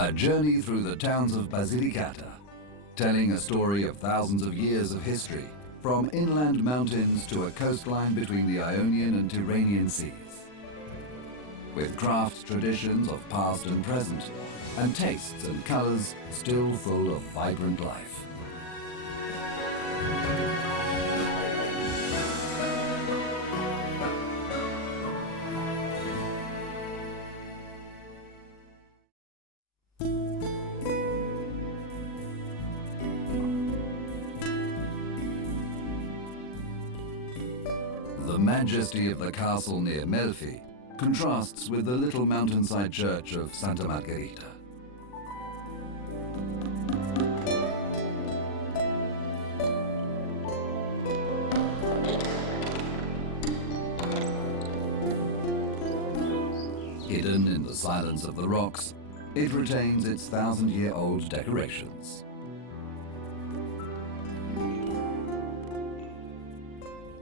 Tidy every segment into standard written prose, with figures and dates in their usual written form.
A journey through the towns of Basilicata, telling a story of thousands of years of history, from inland mountains to a coastline between the Ionian and Tyrrhenian seas. With crafts traditions of past and present, and tastes and colours still full of vibrant life. The majesty of the castle near Melfi contrasts with the little mountainside church of Santa Margherita. Hidden in the silence of the rocks, it retains its thousand-year-old decorations.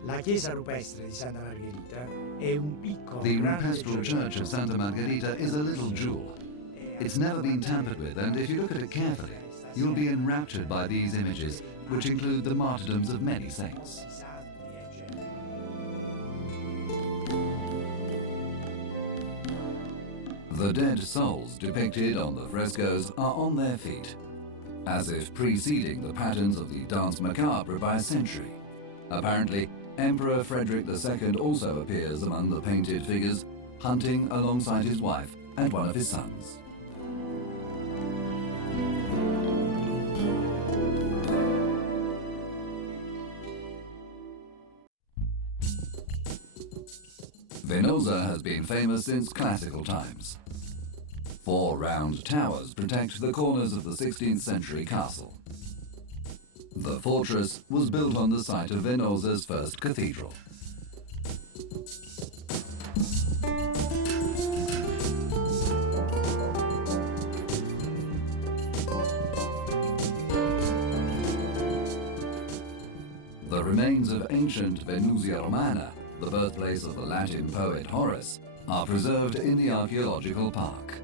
La chiesa rupestre di Santa Margherita è un piccolo The rupestral church of Santa Margherita is a little jewel. It's never been tampered with, and if you look at it carefully, you'll be enraptured by these images, which include the martyrdoms of many saints. The dead souls depicted on the frescoes are on their feet, as if preceding the patterns of the Danse Macabre by a century. Apparently, Emperor Frederick II also appears among the painted figures, hunting alongside his wife and one of his sons. Venosa has been famous since classical times. 4 round towers protect the corners of the 16th century castle. The fortress was built on the site of Venosa's first cathedral. The remains of ancient Venusia Romana, the birthplace of the Latin poet Horace, are preserved in the archaeological park.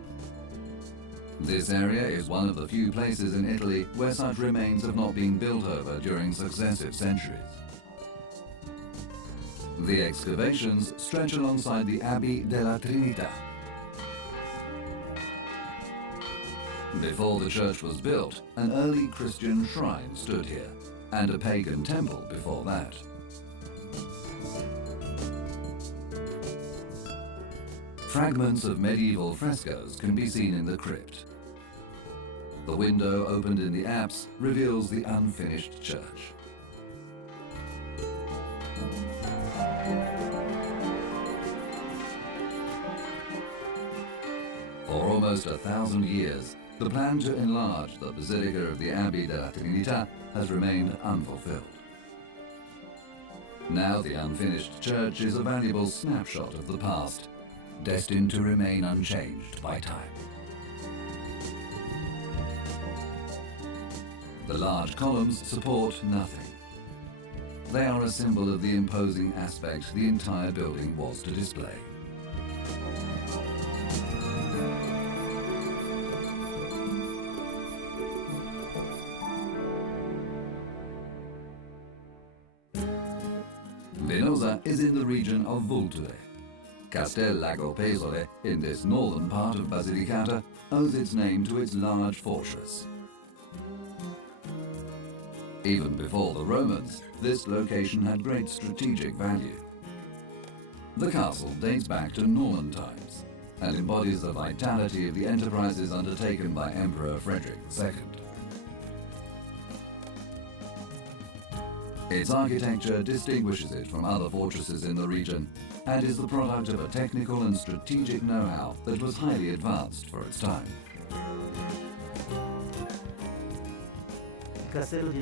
This area is one of the few places in Italy where such remains have not been built over during successive centuries. The excavations stretch alongside the Abbey della Trinità. Before the church was built, an early Christian shrine stood here, and a pagan temple before that. Fragments of medieval frescoes can be seen in the crypt. The window opened in the apse reveals the unfinished church. For almost 1,000 years, the plan to enlarge the Basilica of the Abbey della Trinità has remained unfulfilled. Now the unfinished church is a valuable snapshot of the past, destined to remain unchanged by time. The large columns support nothing. They are a symbol of the imposing aspect the entire building was to display. Venosa is in the region of Vulture. Castel Lago Pesole, in this northern part of Basilicata, owes its name to its large fortress. Even before the Romans, this location had great strategic value. The castle dates back to Norman times and embodies the vitality of the enterprises undertaken by Emperor Frederick II. Its architecture distinguishes it from other fortresses in the region and is the product of a technical and strategic know-how that was highly advanced for its time. The castle of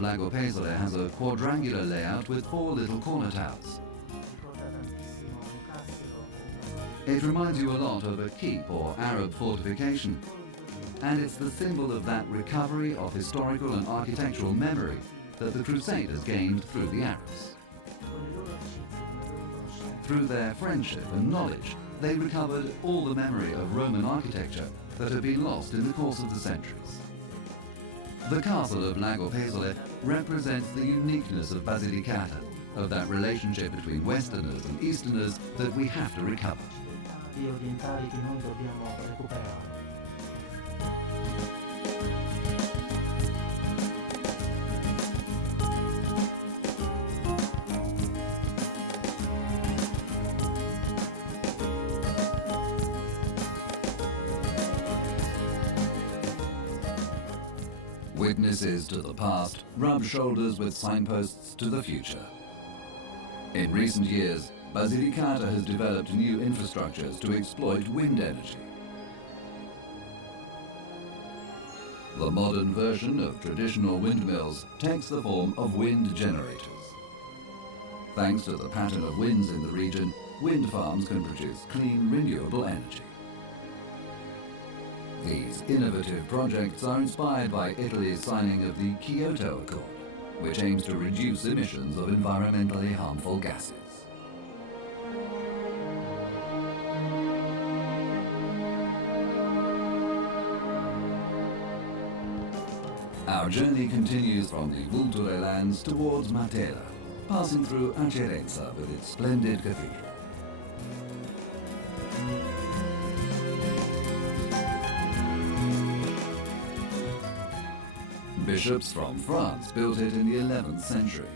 Lago Pesole has a quadrangular layout with 4 little corner towers. It reminds you a lot of a keep or Arab fortification, and it's the symbol of that recovery of historical and architectural memory that the Crusaders gained through the Arabs. Through their friendship and knowledge, they recovered all the memory of Roman architecture that had been lost in the course of the centuries. The castle of Lago Pesole represents the uniqueness of Basilicata, of that relationship between Westerners and Easterners that we have to recover. Orientali che noi dobbiamo recuperare. Witnesses to the past rub shoulders with signposts to the future. In recent years, Basilicata has developed new infrastructures to exploit wind energy. The modern version of traditional windmills takes the form of wind generators. Thanks to the pattern of winds in the region, wind farms can produce clean, renewable energy. These innovative projects are inspired by Italy's signing of the Kyoto Accord, which aims to reduce emissions of environmentally harmful gases. Our journey continues from the Vulture lands towards Matera, passing through Acerenza with its splendid cathedral. Bishops from France built it in the 11th century,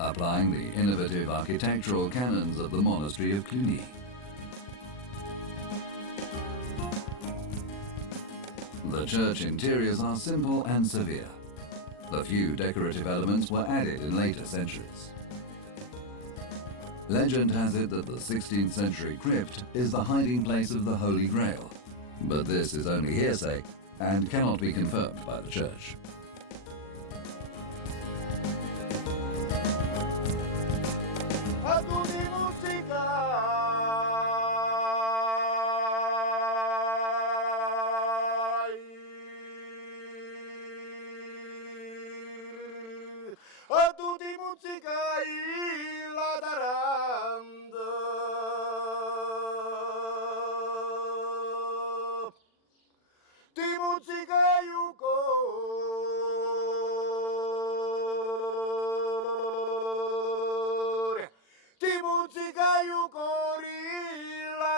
applying the innovative architectural canons of the monastery of Cluny. The church interiors are simple and severe. The few decorative elements were added in later centuries. Legend has it that the 16th century crypt is the hiding place of the Holy Grail, but this is only hearsay and cannot be confirmed by the church. A tutti muzzicai la taranda, ti muzzicai un cuore, ti muzzicai un cuore la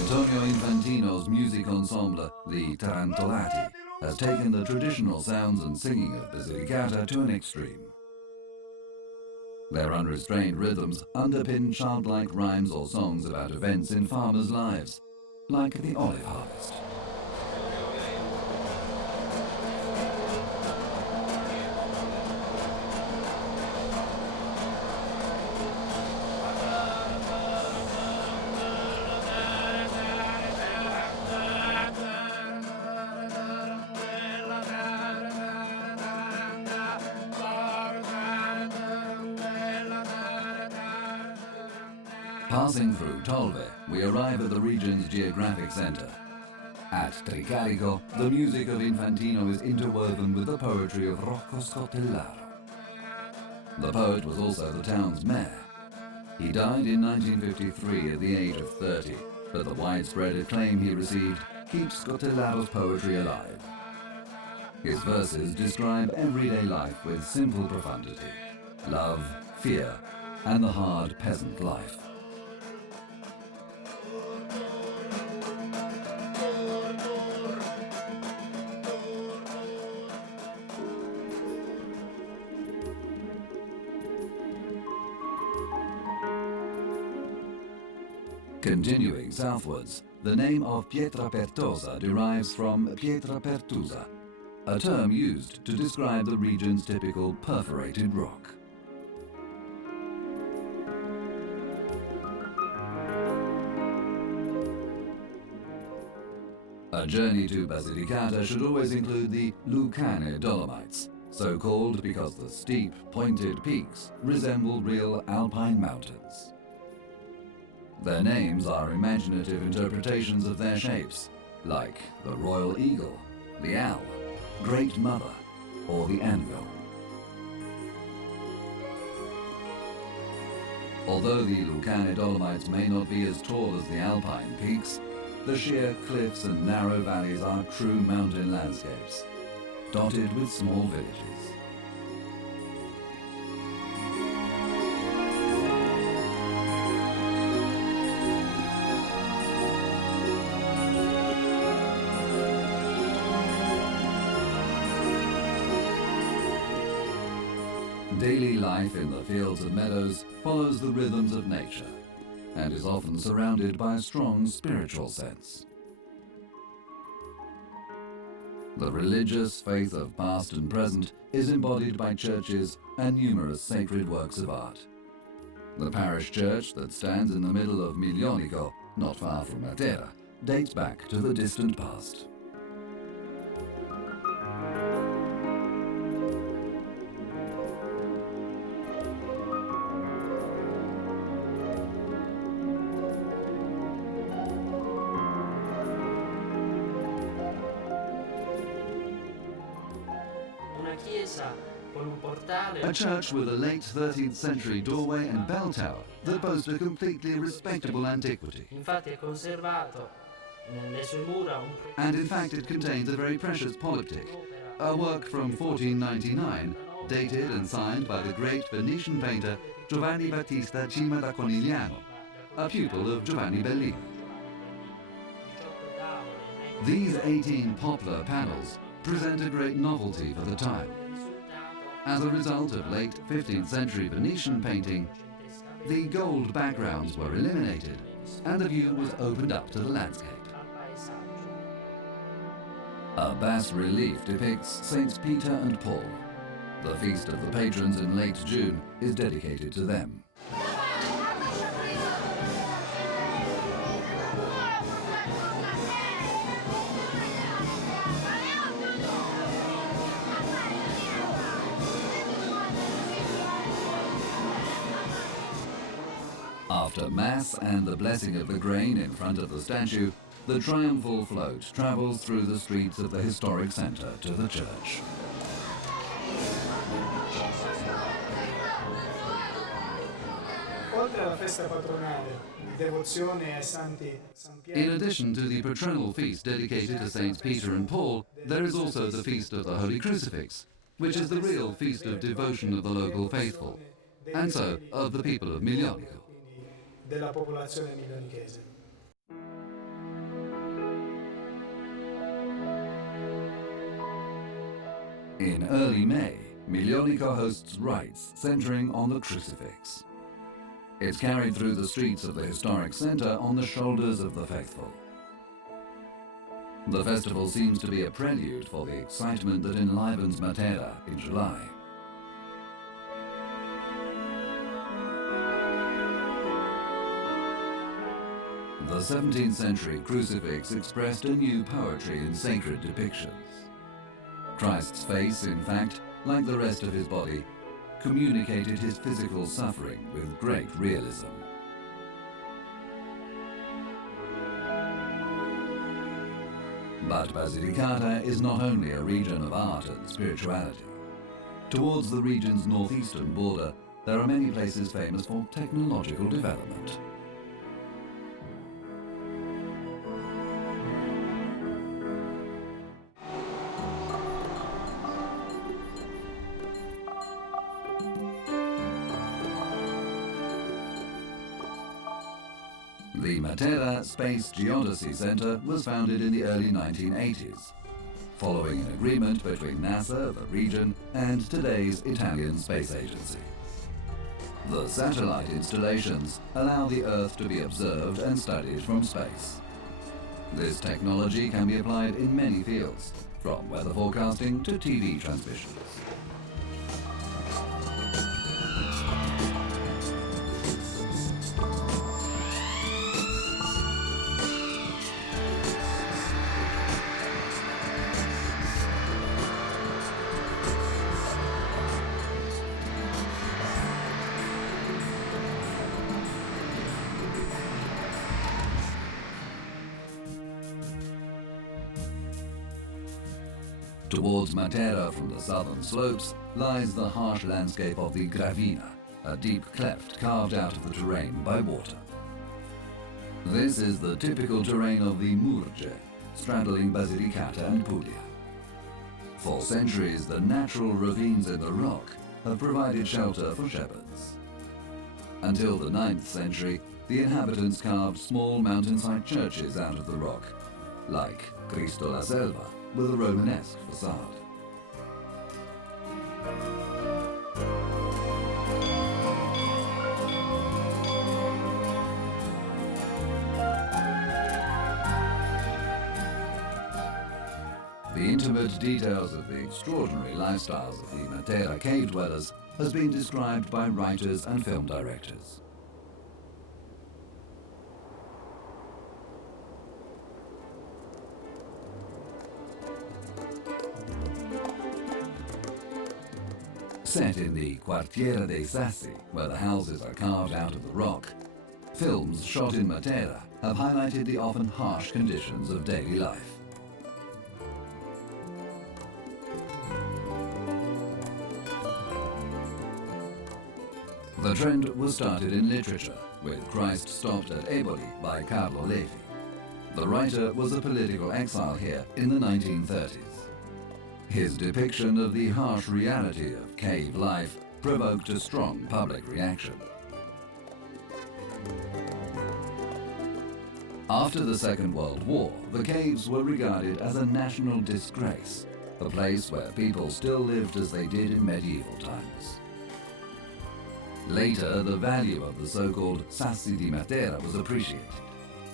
Antonio Infantino's music ensemble, the Tarantolati, has taken the traditional sounds and singing of Basilicata to an extreme. Their unrestrained rhythms underpin childlike rhymes or songs about events in farmers' lives, like the olive harvest. Passing through Tolve, we arrive at the region's geographic center. At Tricarico, the music of Infantino is interwoven with the poetry of Rocco Scotellaro. The poet was also the town's mayor. He died in 1953 at the age of 30, but the widespread acclaim he received keeps Scotellaro's poetry alive. His verses describe everyday life with simple profundity, love, fear, and the hard peasant life. Continuing southwards, the name of Pietra Pertosa derives from Pietra Pertusa, a term used to describe the region's typical perforated rock. A journey to Basilicata should always include the Lucane Dolomites, so called because the steep, pointed peaks resemble real alpine mountains. Their names are imaginative interpretations of their shapes, like the royal eagle, the owl, great mother, or the anvil. Although the Lucane Dolomites may not be as tall as the alpine peaks, the sheer cliffs and narrow valleys are true mountain landscapes, dotted with small villages. Daily life in the fields and meadows follows the rhythms of nature and is often surrounded by a strong spiritual sense. The religious faith of past and present is embodied by churches and numerous sacred works of art. The parish church that stands in the middle of Miglionico, not far from Matera, dates back to the distant past. A church with a late 13th century doorway and bell tower that boast a completely respectable antiquity. And in fact it contains a very precious polyptych, a work from 1499, dated and signed by the great Venetian painter Giovanni Battista Cima da Conigliano, a pupil of Giovanni Bellini. These 18 poplar panels present a great novelty for the time. As a result of late 15th century Venetian painting, the gold backgrounds were eliminated and the view was opened up to the landscape. A bas-relief depicts Saints Peter and Paul. The Feast of the Patrons in late June is dedicated to them. After Mass and the blessing of the grain in front of the statue, the triumphal float travels through the streets of the historic centre to the church. In addition to the patronal feast dedicated to Saints Peter and Paul, there is also the Feast of the Holy Crucifix, which is the real feast of devotion of the local faithful, and so of the people of Miglionico. Della popolazione miglionichese. In early May, Miglionico hosts rites centering on the crucifix. It's carried through the streets of the historic centre on the shoulders of the faithful. The festival seems to be a prelude for the excitement that enlivens Matera in July. The 17th century crucifix expressed a new poetry in sacred depictions. Christ's face, in fact, like the rest of his body, communicated his physical suffering with great realism. But Basilicata is not only a region of art and spirituality. Towards the region's northeastern border, there are many places famous for technological development. The Matera Space Geodesy Center was founded in the early 1980s, following an agreement between NASA, the region, and today's Italian Space Agency. The satellite installations allow the Earth to be observed and studied from space. This technology can be applied in many fields, from weather forecasting to TV transmissions. Towards Matera from the southern slopes lies the harsh landscape of the Gravina, a deep cleft carved out of the terrain by water. This is the typical terrain of the Murge, straddling Basilicata and Puglia. For centuries, the natural ravines in the rock have provided shelter for shepherds. Until the 9th century, the inhabitants carved small mountainside churches out of the rock, like Cristo la Selva, with a Romanesque facade. The intimate details of the extraordinary lifestyles of the Matera cave dwellers has been described by writers and film directors. Set in the Quartiere dei Sassi, where the houses are carved out of the rock, films shot in Matera have highlighted the often harsh conditions of daily life. The trend was started in literature, with Christ Stopped at Eboli by Carlo Levi. The writer was a political exile here in the 1930s. His depiction of the harsh reality of cave life provoked a strong public reaction. After the Second World War, the caves were regarded as a national disgrace, a place where people still lived as they did in medieval times. Later, the value of the so-called Sassi di Matera was appreciated,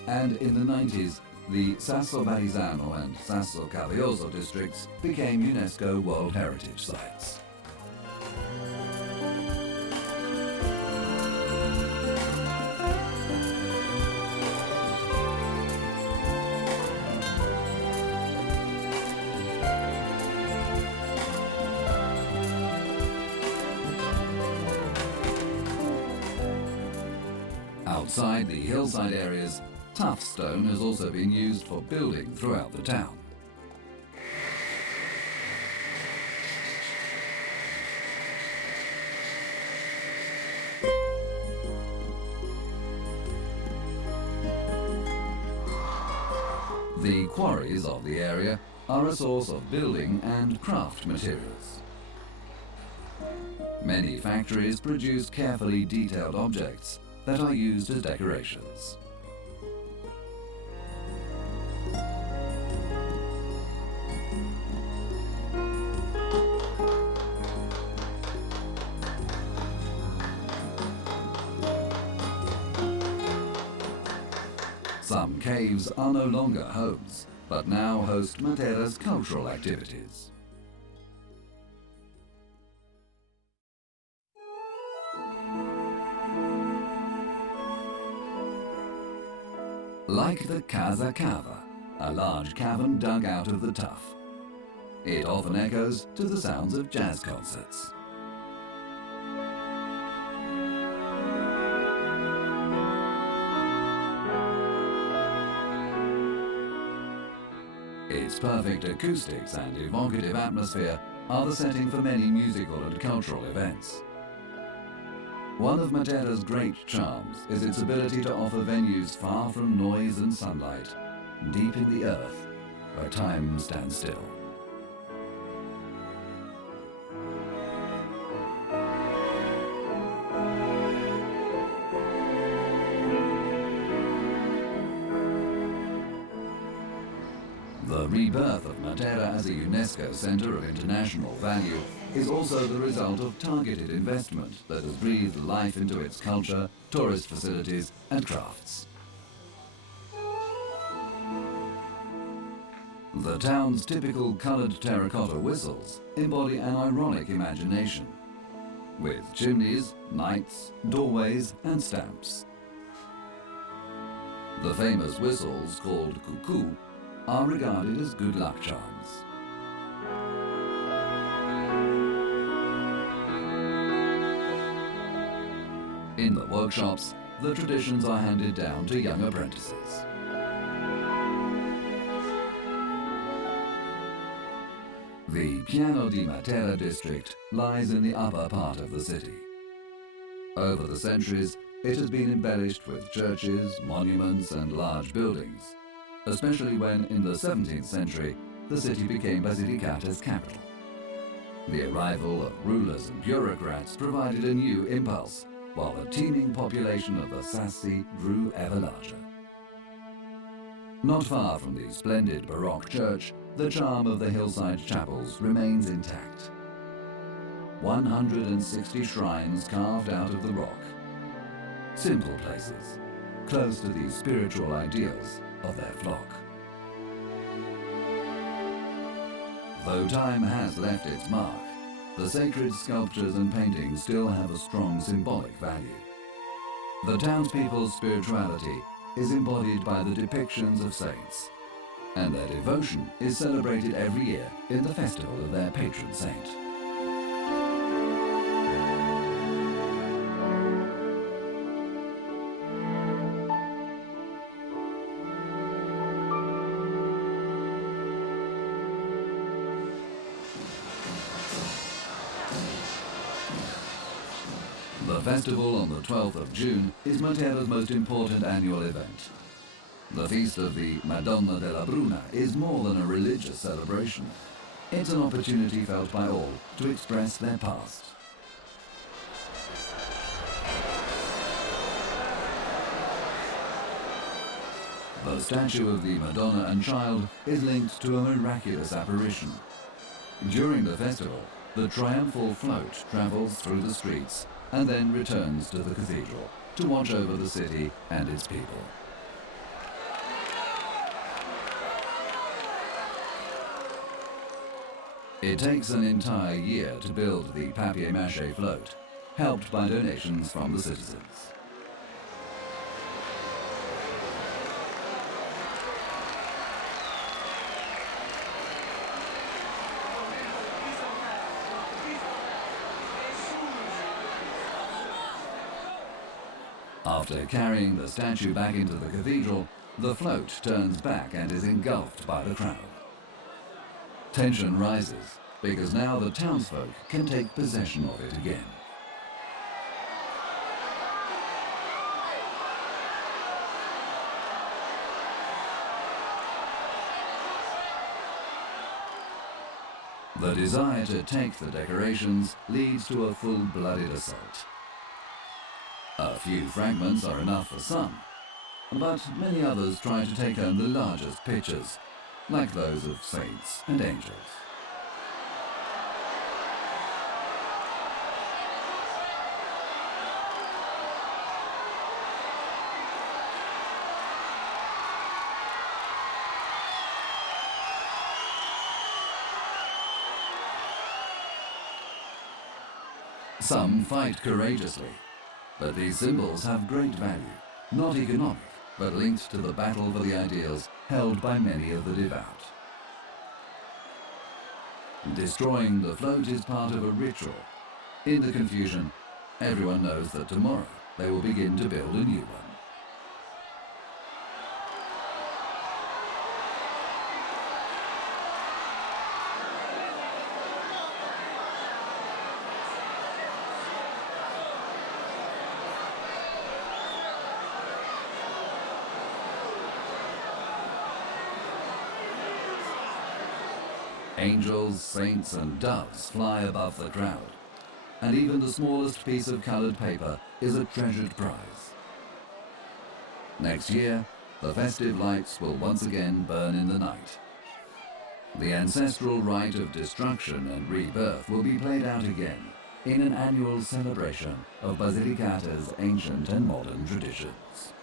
and in the 90s, the Sasso Barisano and Sasso Cavioso districts became UNESCO World Heritage Sites. Outside the hillside areas, tough stone has also been used for building throughout the town. The quarries of the area are a source of building and craft materials. Many factories produce carefully detailed objects that are used as decorations. Some caves are no longer homes, but now host Matera's cultural activities. Like the Casa Cava, a large cavern dug out of the tuff. It often echoes to the sounds of jazz concerts. Its perfect acoustics and evocative atmosphere are the setting for many musical and cultural events. One of Matera's great charms is its ability to offer venues far from noise and sunlight, deep in the earth, where time stands still. The rebirth of Matera as a UNESCO Centre of International Value is also the result of targeted investment that has breathed life into its culture, tourist facilities and crafts. The town's typical coloured terracotta whistles embody an ironic imagination, with chimneys, knights, doorways and stamps. The famous whistles, called cuckoo, are regarded as good luck charms. In the workshops, the traditions are handed down to young apprentices. The Piano di Matera district lies in the upper part of the city. Over the centuries, it has been embellished with churches, monuments and large buildings, especially when in the 17th century the city became Basilicata's capital. The arrival of rulers and bureaucrats provided a new impulse, while the teeming population of the Sassi grew ever larger. Not far from the splendid Baroque church, the charm of the hillside chapels remains intact. 160 shrines carved out of the rock. Simple places, close to the spiritual ideals of their flock. Though time has left its mark, the sacred sculptures and paintings still have a strong symbolic value. The townspeople's spirituality is embodied by the depictions of saints, and their devotion is celebrated every year in the festival of their patron saint. The festival on the 12th of June is Matera's most important annual event. The feast of the Madonna della Bruna is more than a religious celebration. It's an opportunity felt by all to express their past. The statue of the Madonna and Child is linked to a miraculous apparition. During the festival, the triumphal float travels through the streets and then returns to the cathedral to watch over the city and its people. It takes an entire year to build the papier-mâché float, helped by donations from the citizens. After carrying the statue back into the cathedral, the float turns back and is engulfed by the crowd. Tension rises, because now the townsfolk can take possession of it again. The desire to take the decorations leads to a full-blooded assault. A few fragments are enough for some, but many others try to take home the largest pictures, like those of saints and angels. Some fight courageously, but these symbols have great value, not economic, but linked to the battle for the ideals held by many of the devout. Destroying the float is part of a ritual. In the confusion, everyone knows that tomorrow they will begin to build a new one. Angels, saints and doves fly above the crowd, and even the smallest piece of colored paper is a treasured prize. Next year, the festive lights will once again burn in the night. The ancestral rite of destruction and rebirth will be played out again in an annual celebration of Basilicata's ancient and modern traditions.